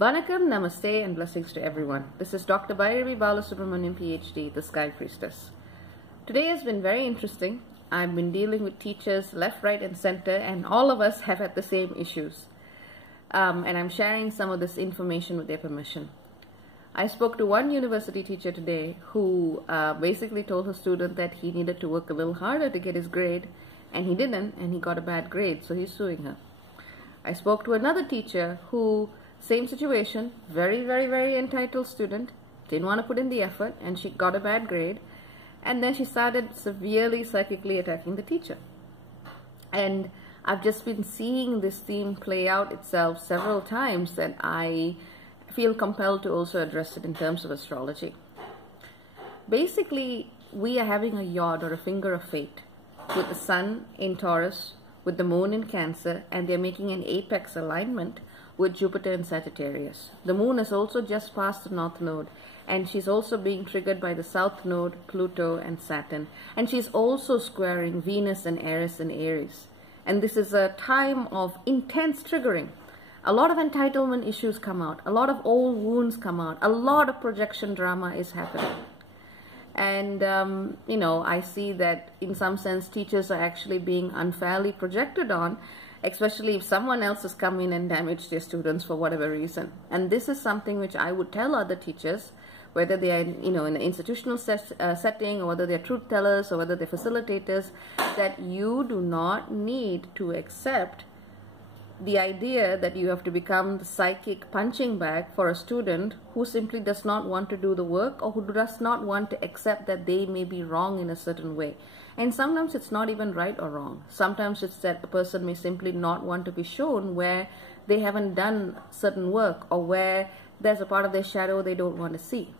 Vanakkam, Namaste, and blessings to everyone. This is Dr. Bhairavi Balasubramanian, PhD, the Sky Priestess. Today has been very interesting. I've been dealing with teachers left, right, and center, and all of us have had the same issues. And I'm sharing some of this information with their permission. I spoke to one university teacher today who basically told her student that he needed to work a little harder to get his grade, and he didn't, and he got a bad grade, so he's suing her. I spoke to another teacher who, same situation, very entitled student, didn't want to put in the effort, and she got a bad grade, and then she started severely psychically attacking the teacher. And I've just been seeing this theme play out itself several times, and I feel compelled to also address it in terms of astrology. Basically, we are having a yod or a finger of fate with the sun in Taurus, with the moon in Cancer, and they're making an apex alignment with Jupiter in Sagittarius. The moon has also just passed the north node, and she's also being triggered by the south node, Pluto and Saturn, and she's also squaring Venus and Eris and Aries. And this is a time of intense triggering. A lot of entitlement issues come out, a lot of old wounds come out, a lot of projection drama is happening. And, you know, I see that in some sense teachers are actually being unfairly projected on, especially if someone else has come in and damaged their students for whatever reason. And this is something which I would tell other teachers, whether they are, you know, in an institutional setting, or whether they're truth tellers, or whether they're facilitators, that you do not need to accept the idea that you have to become the psychic punching bag for a student who simply does not want to do the work, or who does not want to accept that they may be wrong in a certain way. And sometimes it's not even right or wrong. Sometimes it's that a person may simply not want to be shown where they haven't done certain work, or where there's a part of their shadow they don't want to see.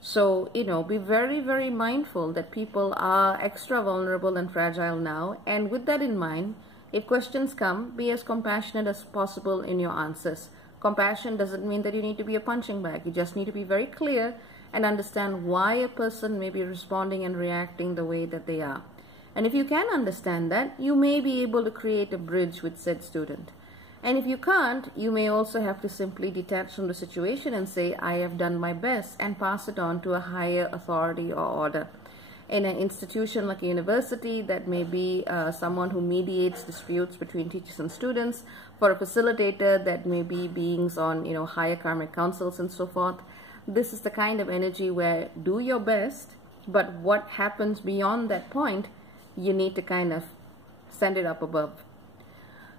So, you know, be very mindful that people are extra vulnerable and fragile now. And with that in mind, if questions come, be as compassionate as possible in your answers. Compassion doesn't mean that you need to be a punching bag. You just need to be very clear and understand why a person may be responding and reacting the way that they are. And if you can understand that, you may be able to create a bridge with said student. And if you can't, you may also have to simply detach from the situation and say, I have done my best, and pass it on to a higher authority or order. In an institution like a university, that may be someone who mediates disputes between teachers and students. For a facilitator, that may be beings on, you know, higher karmic councils and so forth. This is the kind of energy where do your best, but what happens beyond that point, you need to kind of send it up above.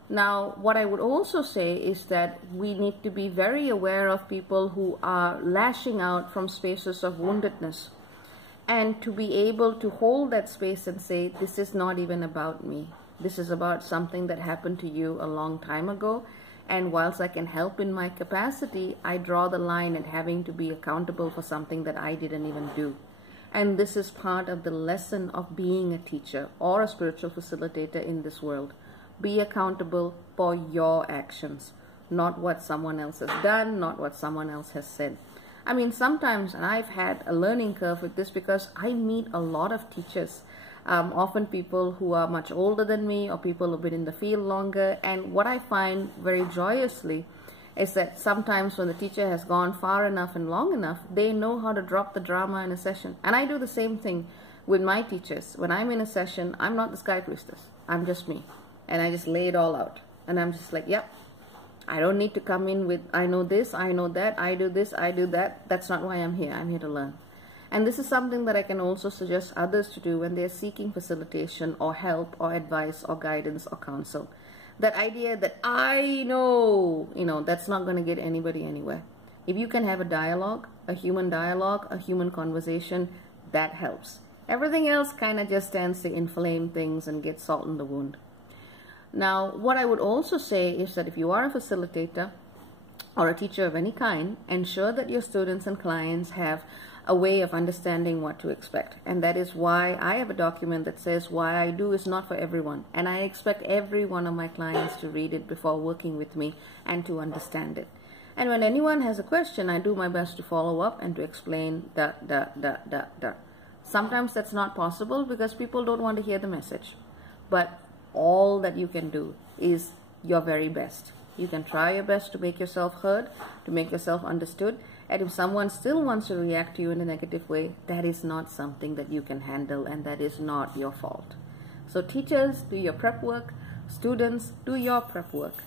Now, what I would also say is that we need to be very aware of people who are lashing out from spaces of woundedness, and to be able to hold that space and say, this is not even about me. This is about something that happened to you a long time ago. And whilst I can help in my capacity, I draw the line at having to be accountable for something that I didn't even do. And this is part of the lesson of being a teacher or a spiritual facilitator in this world. Be accountable for your actions, not what someone else has done, not what someone else has said. I mean, sometimes, and I've had a learning curve with this because I meet a lot of teachers, often people who are much older than me, or people who've been in the field longer. And what I find very joyously is that sometimes when the teacher has gone far enough and long enough, they know how to drop the drama in a session. And I do the same thing with my teachers. When I'm in a session, I'm not the Sky Priestess. I'm just me. And I just lay it all out. And I'm just like, yep. I don't need to come in with, I know this, I know that, I do this, I do that. That's not why I'm here. I'm here to learn. And this is something that I can also suggest others to do when they're seeking facilitation or help or advice or guidance or counsel. That idea that I know, you know, that's not going to get anybody anywhere. If you can have a dialogue, a human conversation, that helps. Everything else kind of just tends to inflame things and get salt in the wound. Now, what I would also say is that if you are a facilitator or a teacher of any kind, ensure that your students and clients have a way of understanding what to expect. And that is why I have a document that says why I do is not for everyone. And I expect every one of my clients to read it before working with me and to understand it. And when anyone has a question, I do my best to follow up and to explain Sometimes that's not possible because people don't want to hear the message. But all that you can do is your very best. You can try your best to make yourself heard, to make yourself understood. And if someone still wants to react to you in a negative way, that is not something that you can handle, and that is not your fault. So teachers, do your prep work. Students, do your prep work.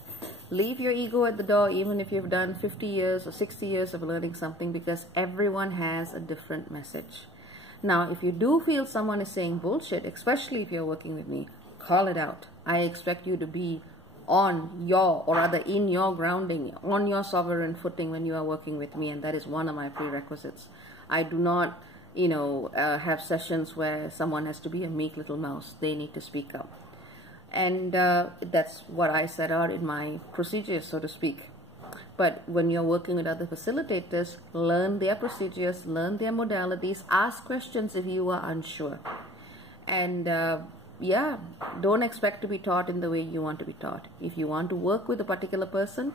Leave your ego at the door, even if you've done 50 years or 60 years of learning something, because everyone has a different message. Now, if you do feel someone is saying bullshit, especially if you're working with me, call it out. I expect you to be on your, or rather in your grounding, on your sovereign footing when you are working with me, and that is one of my prerequisites. I do not, have sessions where someone has to be a meek little mouse. They need to speak up. And that's what I set out in my procedures, so to speak. But when you're working with other facilitators, learn their procedures, learn their modalities, ask questions if you are unsure. And yeah, don't expect to be taught in the way you want to be taught. If you want to work with a particular person,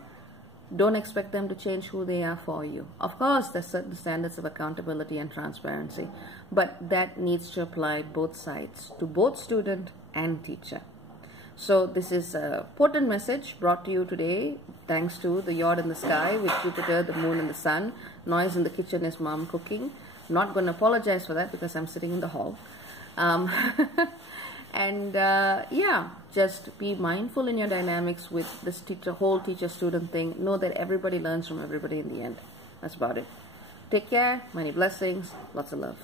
don't expect them to change who they are for you. Of course, there's certain standards of accountability and transparency, but that needs to apply both sides, to both student and teacher. So this is a potent message brought to you today thanks to the yacht in the sky with Jupiter, the moon and the sun. Noise in the kitchen is mom cooking. Not going to apologize for that because I'm sitting in the hall. Yeah, just be mindful in your dynamics with this whole teacher-student thing. Know that everybody learns from everybody in the end. That's about it. Take care. Many blessings. Lots of love.